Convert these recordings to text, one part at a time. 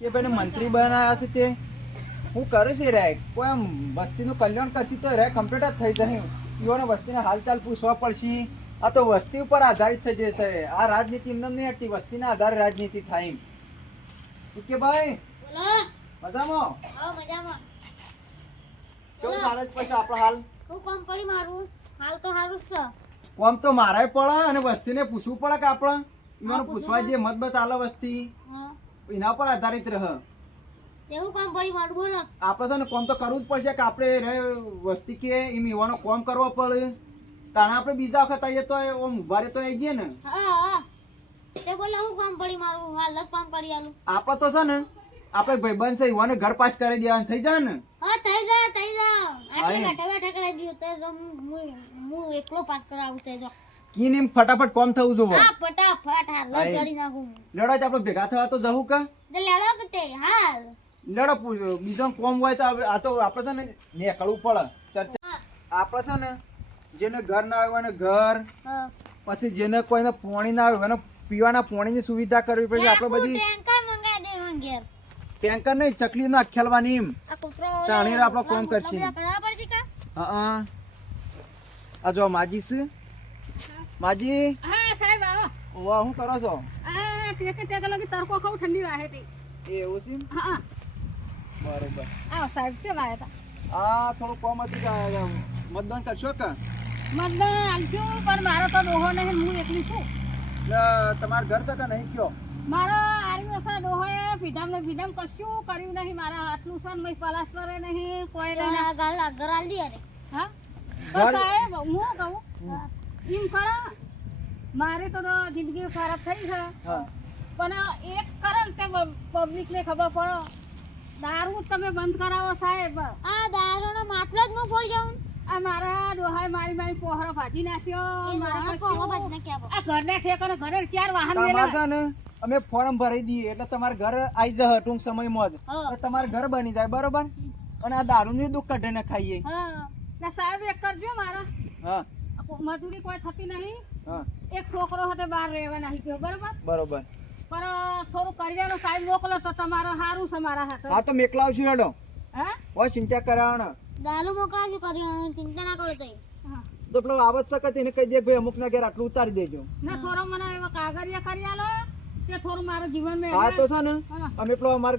કે ભાઈ મંત્રી બનાવ્યા છે તે હું કરું છે રે કોઈ આમ વસ્તીનું કલ્યાણ કરશે તો રે કમ્પ્લીટ જ થઈ જશે. યુવાનો વસ્તીના હાલચાલ પૂછવા પડશે. આ તો વસ્તી ઉપર આધારિત છે જે છે. આ રાજનીતિ એમને નહીં હટતી વસ્તીના આધારે રાજનીતિ થાય એમ. કે ભાઈ? મજામાં? કેવું ચાલે છે પછી આપણો હાલ? હું કોમ પડી મારું? હાલ તો સારું છે. કોમ તો મારાય પડે અને વસ્તીને પૂછવું પડે કે આપણે? એમાં પૂછવા જે મત બત વસ્તી. એના પર આધારિત રહે. એવું કામ પડી મારું બોલો. આપણે તો ને કોમ તો કરવું જ પડશે કે આપણે વસ્તી કે એ મેવાનો કોમ કરવો પડે. કારણ આપણે બીજા વખત આવીએ તો ઓમ ઊભા તો આવી ગયા ને. હા હા. તે બોલો હું કામ પડી મારું? હાલ જ કામ પડી આલું આપણે તો છે ને આપણે ભાઈબંધ છે યુવાને ઘર પાસ કરી દેવાનું થઈ જાય ને. હા થઈ જા થઈ જા આટલી ઘટવા બેઠા દીધું તે હું હું એકલો પાસ કરાવું તે જો. કી એમ ફટાફટ કોમ થવું જોવો. હા ફટાફટ હાલ નાખું. લડો આપણે ભેગા થવા તો જવું કે? લેડો કે તે હાલ. લડો બીજો કોમ હોય તો આ તો આપણે છે ને નીકળવું પડે. ચર્ચા આપણે છે ને જેને ઘર ના આવ્યું એને ઘર પછી જેને કોઈને પોણી ના આવ્યું એને પીવાના પોણીની સુવિધા કરવી પડે. આપણે બધી ટેન્કર મંગાવી દેવાનું ઘેર. ટેન્કર નહીં ચકલી ના ખેલવાની એમ. આ તાણીને આપણો કોમ કરશે. હા. આ જો માજી છે. માજી? હા. વાહ હું કરો છો? આ ટેકે ટેકે લગી તડકો ખાવ ઠંડી વાહે તે. એવું છે હા બરોબર. આ સાહેબ કે વાહે તા આ થોડું કોમ હતી કે મતદાન કરશો કે? મતદાન આલજો પણ મારો તો ડોહો નહીં હું એકલી છું. એટલે તમારું ઘર તક નહીં કયો? મારો આર્મી હશે ડોહોએ પીધામ ને પીધામ કશું કર્યું નહીં મારા આટલું સન મય પલાસ કરે નહીં કોઈ નહીં ગાલ અગરાલી આલી અરે. હા? સાહેબ હું કહું? એમ કરો મારી તો જિંદગી ખરાબ થઈ છે. હા. પણ એક કરે ને તે પબ્લિક ને ખબર પડો. દારૂ જ તમે બંધ કરાવો સાહેબ. આ દારૂ નો માટલો જ ન ફોડી જાઉં. આ મારા ડોહાએ મારી મારી પોહરો ભાજી નાખ્યો મારા કશું- આ ઘરના ઠેકાણે ઘરે ચાર વાહન મેલા ને અમે ફોર્મ ભરી દઈએ એટલે તમારે ઘર આવી જશે ટૂંક સમયમાં જ. હા. એટલે તમારું ઘર બની જાય બરોબર? અને આ દારૂ દારૂની દુઃખ કાઢીને ખાઈએ. હા. સાહેબ એક કરજો મારા. હા. મજૂરી કોઈ થતી નહીં. હા એક છોકરો હતો બહાર રહેવા નહીં ગયો બરોબર? બરોબર. પણ થોડું કરિયાણું સાહેબ મોકલો તો તમારો સારું છે મારા હાથે. હા તો મેકલાવશું હેડો. હા? ઓ ચિંતા કરાવણો. દાલુ મોકલાવજો કરિયાણું ચિંતા ના કરો તઈ. તો પેલો આવત શકે તેને કહી દે કે ભાઈ અમુક ના ઘેર આટલું ઉતારી દેજો. ના થોડો મને એવા કાગળિયા કરી આલો તે થોડું મારું જીવન મેં હા તો છે ને. અમે પેલો અમારે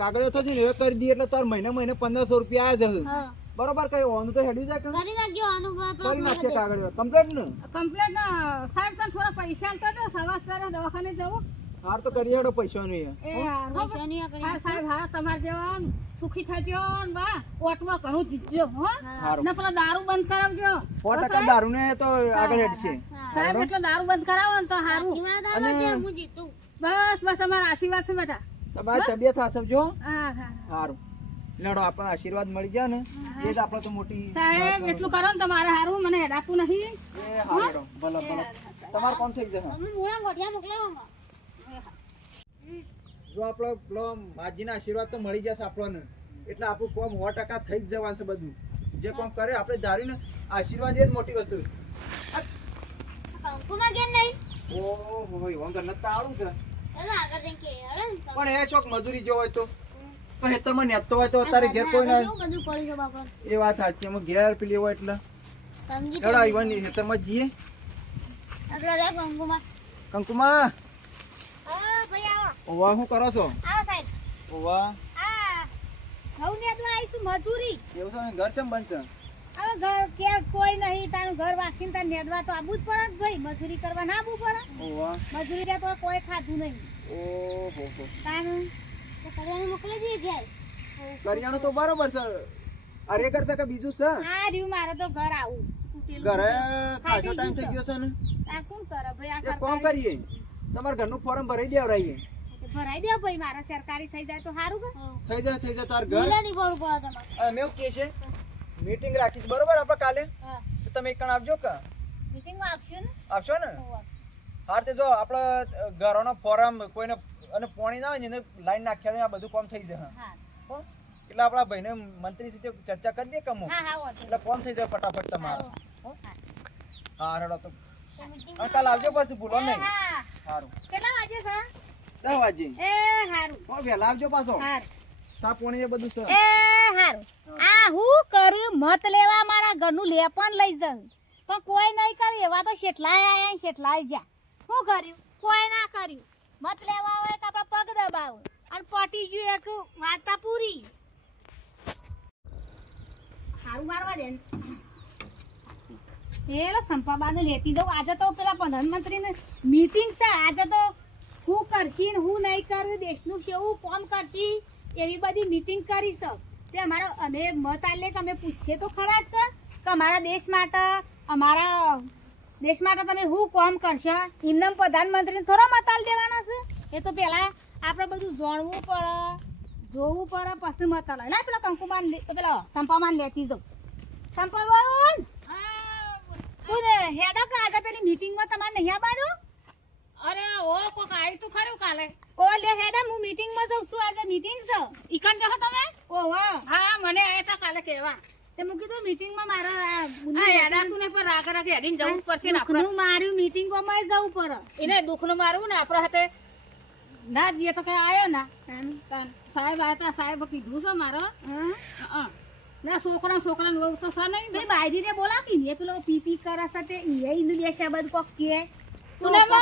કાગળિયો થશે ને એ કરી દઈએ એટલે તાર મહિને મહિને પંદરસો રૂપિયા આવે હા. બરોબર કઈ ઓનું તો હેડ્યું જાય કે? કરી નાખજો આનું કરી નાખીએ કાગળ કમ્પ્લેટ ને? કમ્પ્લેટ ના સાહેબ તને થોડા પૈસા તો દો સવા તારે દવાખાને જવું? હાર તો કરી હેડો પૈસા નું એ હા? સાહેબ હા તમારે જેવા સુખી થજો ને બા. ઓટમાં ઘણું જીતજો હો. ને પેલા દારૂ બંધ કરાવજો. સો ટકા દારૂ ને તો આગળ હેડશે. સાહેબ એટલે દારૂ બંધ કરાવો ને તો સારું અને બસ બસ અમારા આશીર્વાદ છે બેટા તમારી તબિયત હાસવજો હા. હા સારું લડો આપણને આશીર્વાદ મળી જાય ને એ જ આપણે તો મોટી સાહેબ એટલું કરો ને તમારે હારું મને હેડાતું નહીં. એ હારો ભલે ભલે. તમારું કોણ થઈ જશે? જો આપણો પેલો માજીના આશીર્વાદ તો મળી જશે આપણને. એટલે આપણું કોમ સો ટકા થઈ જ જવાનું છે બધું. જે કોમ કરે આપણે ધારીને આશીર્વાદ એ જ મોટી વસ્તુ ઓહો હોય વંગર નતા આવડું છે પણ એ ચોક મજૂરી જો હોય તો. તો હેતરમાં નેતો હોય તો અત્યારે ઘેર કોઈ ના એ વાત સાચી એમાં ઘેર પેલી હોય એટલે. ચડો આવ્યા હેતરમાં જઈએ. કંકુમા. ઓવા શું કરો છો? ઓવા. મજૂરી. એવું છે ઘર છે? બનશે હવે ઘર ક્યાં કોઈ નહીં તારું ઘર વાકીને તાર નેદવા તો આબુ જ પડે ભાઈ. મજૂરી કરવા ના આબુ પડે. મજૂરી તો કોઈ ખાધું નહીં. ઓહો હો. તાનું? તો કરિયાણું મોકલી ઘેર. કરિયાણું તો બરોબર છે. અરે કરતા કે બીજું છે? હા રહ્યું મારે તો ઘર આવું. ઘરે ખાસો ટાઈમ થઈ ગયો છે ને? આ કોણ કરે ભાઈ? આ સરકારી કરીએ. તમારા ઘરનું ફોર્મ ભરાઈ દેવડાવીએ ભરાઈ દે ભાઈ મારા સરકારી થઈ જાય તો સારું કે? થઈ જાય થઈ જાય તાર ઘર. નહીં પડવું પડે તમારે અમે એવું કહે છે. મીટિંગ રાખીશ. બરોબર આપણે કાલે? હા. તમે એક કણ આપજો કે? મીટિંગમાં આપશો ને? આપશો ને? હા તે જો આપણે ઘરોનો ફોરમ કોઈને અને પોણી ના હોય ને એને લાઈન નાખ્યા આ બધું કામ થઈ જશે એટલે આપણા ભાઈને મંત્રી સાથે ચર્ચા કરી દે કમો. એટલે કોમ થઈ જાય ફટાફટ તમારો. હા. રડો તો. કાલ આવજો પાછું ભૂલો નહીં. સારું કેટલા વાગે સર દસ વાગે. એ સારું હો વહેલા આવજો પાછો. હારું. પોણી એ બધું સર એ સારું આ હું કર્યું મત લેવા મારા ઘરનું લે પણ લઈ જાઉં. પણ કોઈ નહીં કર્યું. એવા તો શેઠલાય આયા ને શેઠલાય જા શું કર્યું? કોઈ ના કર્યું. મત લેવા હોય તો આપણે પગ દબાવ. અને પટી ગયું એક વાર્તા પૂરી. સારું મારવા દે એલો સંપાબાને લેતી દઉં. આજે તો પેલા પ્રધાનમંત્રીને મીટિંગ છે. આજે તો હું કરશી ને હું નહીં કરું, દેશનું કેવું, કોમ કરશી, એવી બધી મીટિંગ કરી છે. તે અમારા અમે મત આલે કે અમે પૂછીએ તો ખરા જ કે અમારા દેશ માટે, અમારા દેશ માટે તમે શું કોમ કરશો? એમને પ્રધાનમંત્રીને થોડો મતાલ દેવાનો છે? એ તો પેલા આપણે બધું જાણવું પડે જોવું પડે પછી મતાલ ના પેલા કંકુમાન પેલા સંપામાન લેતી જાઉં. સંપામાન? હું હેડો કે આજે પેલી મીટિંગમાં તમારે નહીં આવવાનું? અરે ઓ કોક આવી તું ખરું કાલે. ઓ લે હેડા હું મીટિંગમાં જઉં છું. આજે મીટિંગ છે. ઈકન જહો તમે? ઓ હા મને આયા તા કાલે કેવા તે મૂકી કીધું મીટિંગમાં મારા આ હા તું ને પર રાખ હેડીને જવું પડશે ને આપણે. દુઃખનું માર્યું મીટિંગોમાં જવું પડે. એને દુઃખનું મારું ને આપણા હાથે. ના જઈએ તો કઈ આયો ના. સાહેબ આયા તા સાહેબ કીધું છે મારો. ના છોકરા છોકરા બહુ તો છે નહીં પેલી બાયરીને બોલાવી ને પેલો પીપી કરે છે તે ઈએ ઈનું બે શબ્દ કોક કે. તું ને બહુ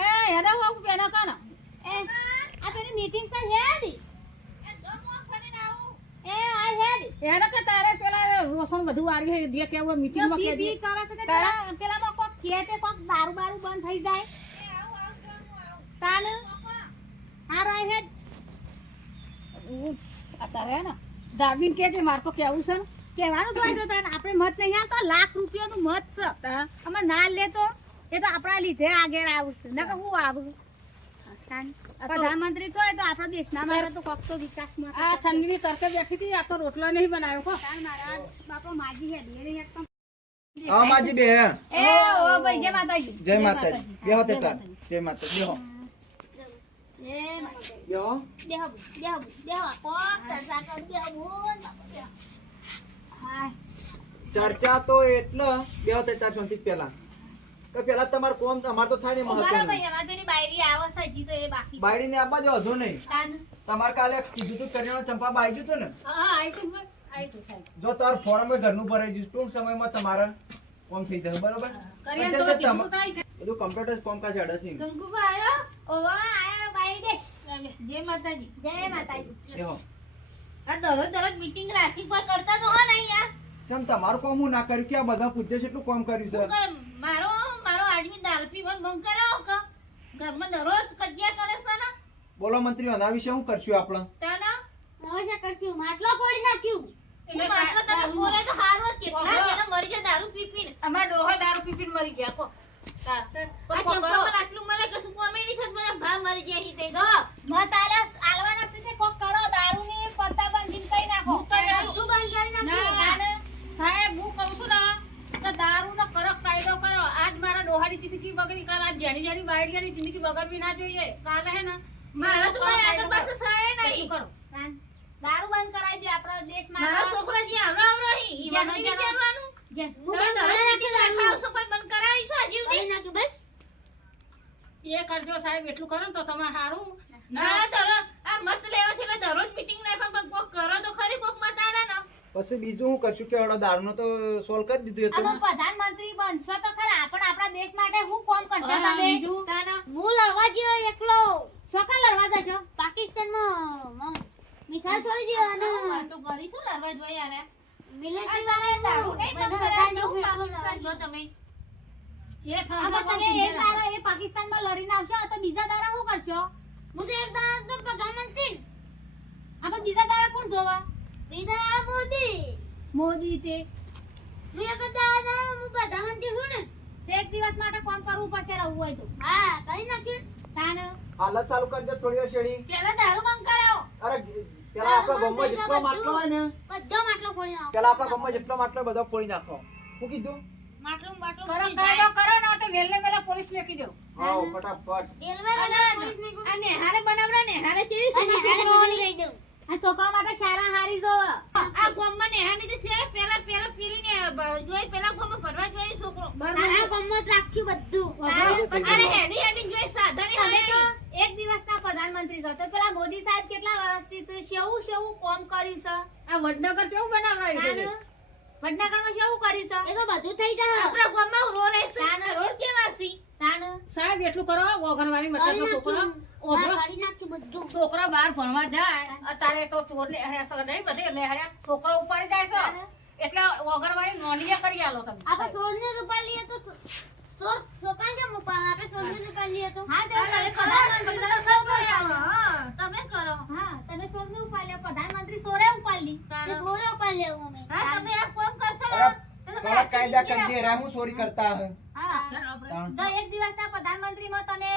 એ હેડા હોવું પેલા કાના એ આ પેલી મીટિંગ છે હેડી. એ હેડી. કે તારે પેલા રોશન બધું વારી હે જે કેવું મીટિંગમાં કે પીપી કરે છે તે પેલા પેલામાં કોક કે તે કોક દારૂ બારૂ બંધ થઈ જાય. તાન? આ રહે હેડ તારે ને દાબીન કે મારે તો કેવું છે ને? કહેવાનું તો તો તાન આપણે મત નહીં આવતો લાખ રૂપિયાનું મત છે. અમે ના લેતો એ તો આપણા લીધે આગળ આવશે ન કે હું આવું? તાન? તો- પ્રધાનમંત્રી તો તો આપણો દેશના માટે તો કોક તો વિકાસ માટે આ ઠંડીની તરકે બેઠી હતી આ તો રોટલો નહીં બનાવ્યો કો મારા બાપા માજી હે નહીં એકદમ હા માજી બે એ ઓ ભાઈ જય માતાજી. જય માતાજી. બેહો તે તાર. જય માતાજી બેહો. બેહો. બેહો બેહો બેહો. કોક ચર્ચા કર બેહો બોલ બેહો. હાય. ચર્ચા તો એટલે બેહો તે તાર પેલા કે પેલા તમારે કોમ અમાર તો થાય ને મારા ભાઈ અમાર પેલી બાયરી આવે હજી તો એ બાકી છે. બાયડી ને આપવા જો હજુ નહીં. તમારે કાલે કીધું તું કન્યામાં ચંપા બાઈ ગયું તું ને? હા આઈ તો સાહેબ. જો તાર ફોરમ ઘરનું ભરાઈ ગયું ટૂંક સમયમાં તમારા કોમ થઈ જશે બરોબર? કરિયાન તો. બધું કમ્પ્યુટર કોમકાજ હેડે છે કંકુબા આયો? ઓવા આયો બાઈ દે. જય માતાજી. જય માતાજી. બેહો આ દરરોજ દરરોજ મીટિંગ રાખી કોઈ કરતા તો હો નહીં યાર ચમ તમારું કોમ હું ના કર્યું? કે આ બધા પૂછે છે એટલું કોમ કર્યું છે? મારો આદમી દારૂ પીવાનું બંધ કરાવો કે? ઘરમાં દરરોજ કજિયા કરે છે ને? બોલો મંત્રી આના વિશે શું કરશું આપણે? તાના? નવશા કરશું માટલો ફોડી નાખ્યું. માટલો તમે દારૂ- બોલે તો હારું કેટલા જણા મરી જાય દારૂ પી પીને. અમારા ડોહા દારૂ પી પીને મરી ગયા કો. તાર. આ પણ કોક કરો. ચંપામાં આટલું મને કે શું કોમે નહીં થતું બધા ભા મરી જાય હી તે. તો મત આલા આલવાના છે કોક કરો દારૂ ની પત્તા બંધીને કઈ નાખો? હું બધું બંધ કરી ના, નાખો સાહેબ હું કહું છું ને. કે કરો આજ મારા ડોહાની જિંદગી બગડી કાલ આજ જેની જેની બાયડીની જિંદગી બગડવી ના જોઈએ. કાલ હે ને મારા તો આગળ પાસે સહાય એટલું નહીં. કરો. દારૂ બંધ કરાવી દે આપણા દેશમાં. મારા છોકરા જે આવરો આવરો હી ઈવાનું નહીં વિચારવાનું. તમે દરરોજ meeting રાખો, સફાઈ બંધ કરાવીશું હજી સુધી. એ કરજો સાહેબ એટલું કરો ને તો તમે સારું. ના દરરોજ આ મત લેવા છે એટલે દરરોજ મીટિંગ નાખો પણ કોક કરો તો ખરી કોક મત આલે ને. પછી બીજું હું કરશું કે હળો દારૂ તો સોલ્વ કરી દીધું હતું પ્રધાનમંત્રી બનશો તો ખરા પણ આપણા દેશ માટે હું કોમ કરશો તમે? હું લડવા જેવો એકલો. શોકા લડવા જશો? પાકિસ્તાનમાં મિસાલ થોડી ગયો અને તો ગરી શું લડવા જોઈએ યાર? મિલિટરી વાળા દારૂ નહીં પાકિસ્તાન જો તમે? એ તમે એક એ પાકિસ્તાનમાં લડીને આવશો તો બીજા દારા શું કરશો? હું તો એક દાડા તો પ્રધાનમંત્રી. આમાં બીજા દારા કોણ જોવા? મોદી. મોદી તે. હું એક હું પ્રધાનમંત્રી છું ને? એક દિવસ માટે કામ કરવું પડશે રહવું હોય તો. હા કઈ નથી. તાન. હાલત ચાલુ કરી દે થોડી શેડી પેલા દારૂ બંધ કરાવો. અરે પેલા આપણા ગામમાં જેટલો માટલો હોય ને બધો માટલો ફોડી નાખો. પેલા આપણા ગામમાં જેટલો માટલો બધો ફોડી નાખો. શું કીધું? માટલો માટલો કડક કાયદો કરો ને તો વહેલે વહેલે પોલીસ મેકી દો. હા ફટાફટ. અને હારે બનાવરા ને હારે કેવી છે આ છોકરા માટે સારા હારી જો. આ ગામમાં નેહાની તો છે. પેલા પેલા પીરીને ને જોઈ પેલા ગામમાં ભરવા જોઈ છોકરો. આ ગામમાં જ રાખશું બધું. અરે હેડી હેડી જોઈ સાધારી તમે તો એક દિવસના પ્રધાનમંત્રી છો. તો પેલા મોદી સાહેબ કેટલા વર્ષથી છે? શેવું શેવું કોમ કર્યું છે? આ વડનગર કેવું બનાવરાયું છે વડનગરમાં શેવું કર્યું છે? એ તો બધું થઈ જાય આપણા ગામમાં રોડ છે. રોડ કેવા છે? સાહેબ એટલું કરો ઓગણવાડી મતલબ છોકરો? છોકરા બહાર ભણવા જાય અત્યારે તો ચોર લે નહીં બધે લે હે. છોકરો ઉપાડી જાય છે. એટલે ઓગણવાડી નોંધીએ કરી આલો તમે. આપણે સોળને લઈએ તો સોળ સોપાન ઉપાડ આપણે સોળને લઈએ તો. હા તમે પ્રધાનમંત્રી તો સૌ હા, તમે કરો હા તમે સોરને ઉપાડ્યા પ્રધાનમંત્રી સોરે ઉપાડી તે સોળે ઉપાડ લેવું અમે. હા તમે આ કોમ કરશો થોડા કાયદા કરી દે રે હું ચોરી કરતા હે. હા. તો એક દિવસના પ્રધાનમંત્રીમાં તમે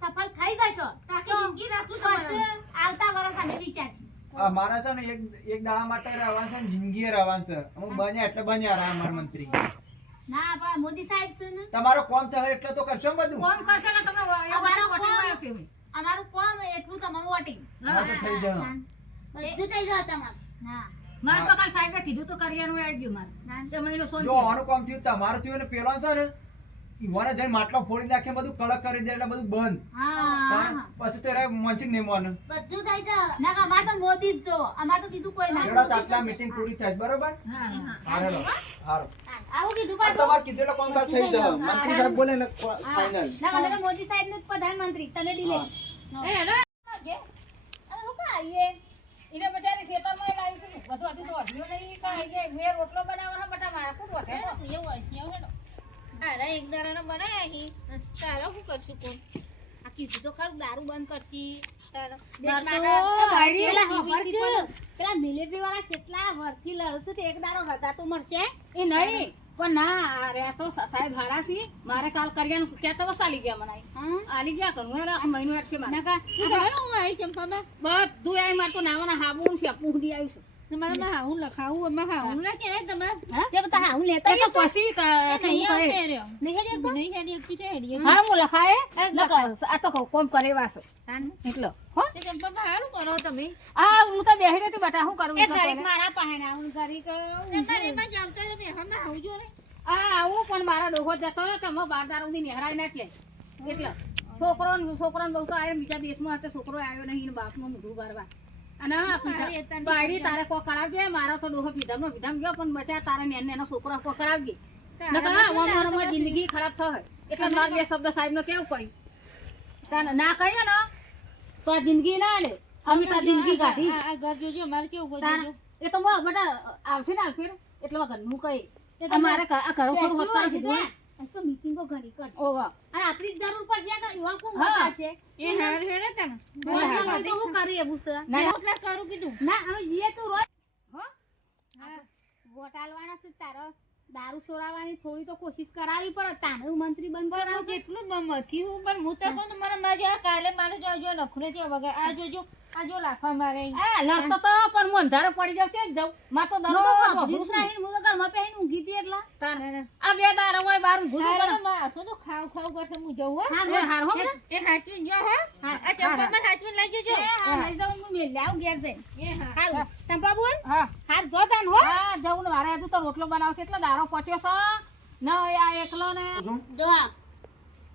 સફળ થઈ જશો આખી જિંદગી રાખું તમારે. આવતા વર્ષ અમે વિચારશું. આ મારા છે ને એક એક દાડા માટે રહેવાનું છે જિંદગી રહેવાનું છે. હું બન્યા એટલે બન્યા રહ્યા મારા મંત્રી. ના પણ મોદી સાહેબ સુન તમારો કોમ થયો એટલે તો કરશો બધું. કોમ કરશો ને તમને અમારો કોમ-. અમારું કોમ એટલું તમારું વોટિંગ. હા તો થઈ જાય બધું થઈ જાય તમારું. ના મારે તો કાલ સાહેબે કીધું તો કરિયાનું આવી ગયું મારે. તે મહિનો સોન જો આનું કામ થયું તમારું થયું ને પેલો છે ને ઈવાને જઈને માટલો ફોડી નાખે બધું કડક કરી દે એટલે બધું બંધ. હા. પછી તેરે મનસી નહીં માને બધું થઈ જાય. ના કા અમારે તો મોદી જ જો. અમાર તો બીજું કોઈ ના. એડો તાટલા મીટિંગ પૂરી થાય બરોબર? હા હા. હારો હારો આવું કીધું પાછું? તમાર કીધું એટલે કાજ થઈ જાય મંત્રી સાહેબ બોલે ને ફાઇનલ ના મને મોદી સાહેબનું પ્રધાનમંત્રી. તમે ડીલે એ હેડો. કે અરે હું કા આવીએ? એને બચારી ખેતરમાં લાવી છે બધું આટલું તો વધ્યું નહીં. કાંઈ મેં રોટલો બનાવવાનો બટા મારા શું એવું હોય હેડો. અરે એક દાડાના બનાયા હી તારા શું કરશું કોણ? આ કીધું તો ખરું દારૂ બંધ કરશી. તારા દેશમાં તો ભાઈ, પેલા ટીવી ખબર છે? પેલા મિલિટરી વાળા કેટલા વર્ષથી લડશે તે એક દારો રજા તો મળશે. એ નહીં પણ ના અરે તો સાહેબ ભાડા છે. મારે કાલ કરિયાનું કહેતા તો આલી ગયા મને હા? આલી ગયા કરું આખો મહિનો છે મારે. બધું આવી મારે તો નાવાના હાબુ આવ્યું છે. તમારે માં હાવું લખાવું એમાં હાવું ના કહેવાય તમારે તે બધા હા લેતા તો પછી ક- એટલું નહીં હું કહે. નહીં હેડ્યો તો? નહીં હેડી એકથી છે હેડી હા હું લખાય આ તો કોમ કરે વાસ એટલો હો તે ચંપા હારું કરો તમે આ હું તો બેહી રહેતી બટા શું કરું એ ઘડીક મારા તમારે એમાં જમતા તો બેહવામાં આવજો ને આ આવું પણ મારા ડોહો જતો રહ્યો તો અમે બાર દારૂ થી નિહરાઈ ના છે એટલે છોકરો ને છોકરો ને બહુ તો આવ્યો બીજા દેશમાં હશે છોકરો આવ્યો નહીં ને બાપનું મોઢું ભરવા અને તારે તારી બાયડી તારે કોઈ કરાવજે મારો તો ડોહો પીધામનો પીધામ ગયો પણ બચ્યા તારે ને એનો છોકરો કોઈ કરાવજે. નકર આ વમવરમાં જિંદગી ખરાબ થાય એટલે મારે બે શબ્દ સાહેબ નો કેવું કહી ના કહીએ ને તો જિંદગી ના લે. અમે તો જિંદગી કાઢી. ઘર જોજો મારે કેવું એ તો બધા આવશે ને આવશે એટલે હું કહી તમારે ક- આ ઘરો ખરું. આજ તો મીટિંગો ઘણી કરશે. ઓવા. અને આપણી જરૂર પડશે કે યુવા કોણ હા. છે? એ હાર હેડે તમે. તો હું કરી એવું છે ના એટલા કરું કીધું. ના અમે જઈએ તું રોજ. હો? વોટ આલવાના છે તારો. દારૂ સોરાવાની થોડી તો કોશિશ કરાવી પડે તાનું મંત્રી બંધ હું કરાવું જેટલું જ મથી હું પણ હું તો કહું તો મારા આ કાલે મારે જો જો નખરે ત્યાં વગર આ જોજો આ જો લાફા મારે. એ લડતો તો પણ હું અંધારો પડી જાવ કે જ જાઉં? માર તો હું જ છું. નહીં, હું તો ઘરમાં બેસીને ઊંઘી હતી એટલા. તારે. આ બે દાડા હોય બાર ઘૂસ પણ માં તો ખાવ ખાવ કરશે હું જઉં હો. હા, હાર હો એ- હાચવીને જો હો. હા, આ ચંપામાં હાચવીને લઈ જજો. હા, લઈ જાઉં હું મેલી ઘેર જઈને. હારું. ચંપા બોલ હા. હાર જો હો. હા જવું ને મારે હજુ તો રોટલો બનાવશે એટલે દારો પચ્યો છે. ન આ એકલો ને. જો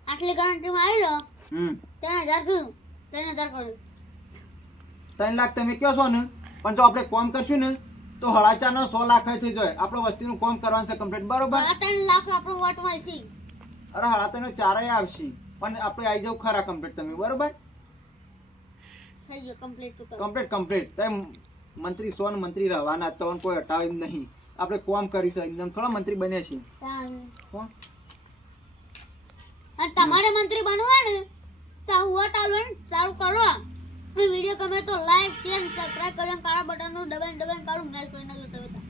આટલી આટલી માં આવી લો હમ. ત્રણ હજાર શું? ત્રણ હજાર કરું. ત્રણ લાખ તમે કહો છો ને? પણ જો આપણે કોમ કરશું ને તો હળાચા નો સો લાખ થઈ જાય. આપણે વસ્તીનું કોમ કરવાનું છે કમ્પ્લીટ બરોબર? ત્રણ લાખ આપણો વોટ મળતી અરે હળાતા નો ચારેય આવશે. પણ આપણે આવી જવું ખરા કમ્પ્લીટ તમે. બરોબર? થઈ ગયો કમ્પ્લીટ કમ્પ્લીટ કમ્પ્લીટ તેમ મંત્રી સો ને મંત્રી રહેવાના તો કોઈ હટાવે નહીં. આપણે કોમ કરીશું એકદમ થોડા મંત્રી બન્યા છીએ કોણ? તમારે મંત્રી બનવા ને તો વોટ આલવાનું ચાલુ કરો. વીડિયો ગમે તો લાઈક શેર સબસ્ક્રાઇબ કરીને કાળા બટનનું દબાઈ દબાઈ કાઢું ગેસ કોઈને તમે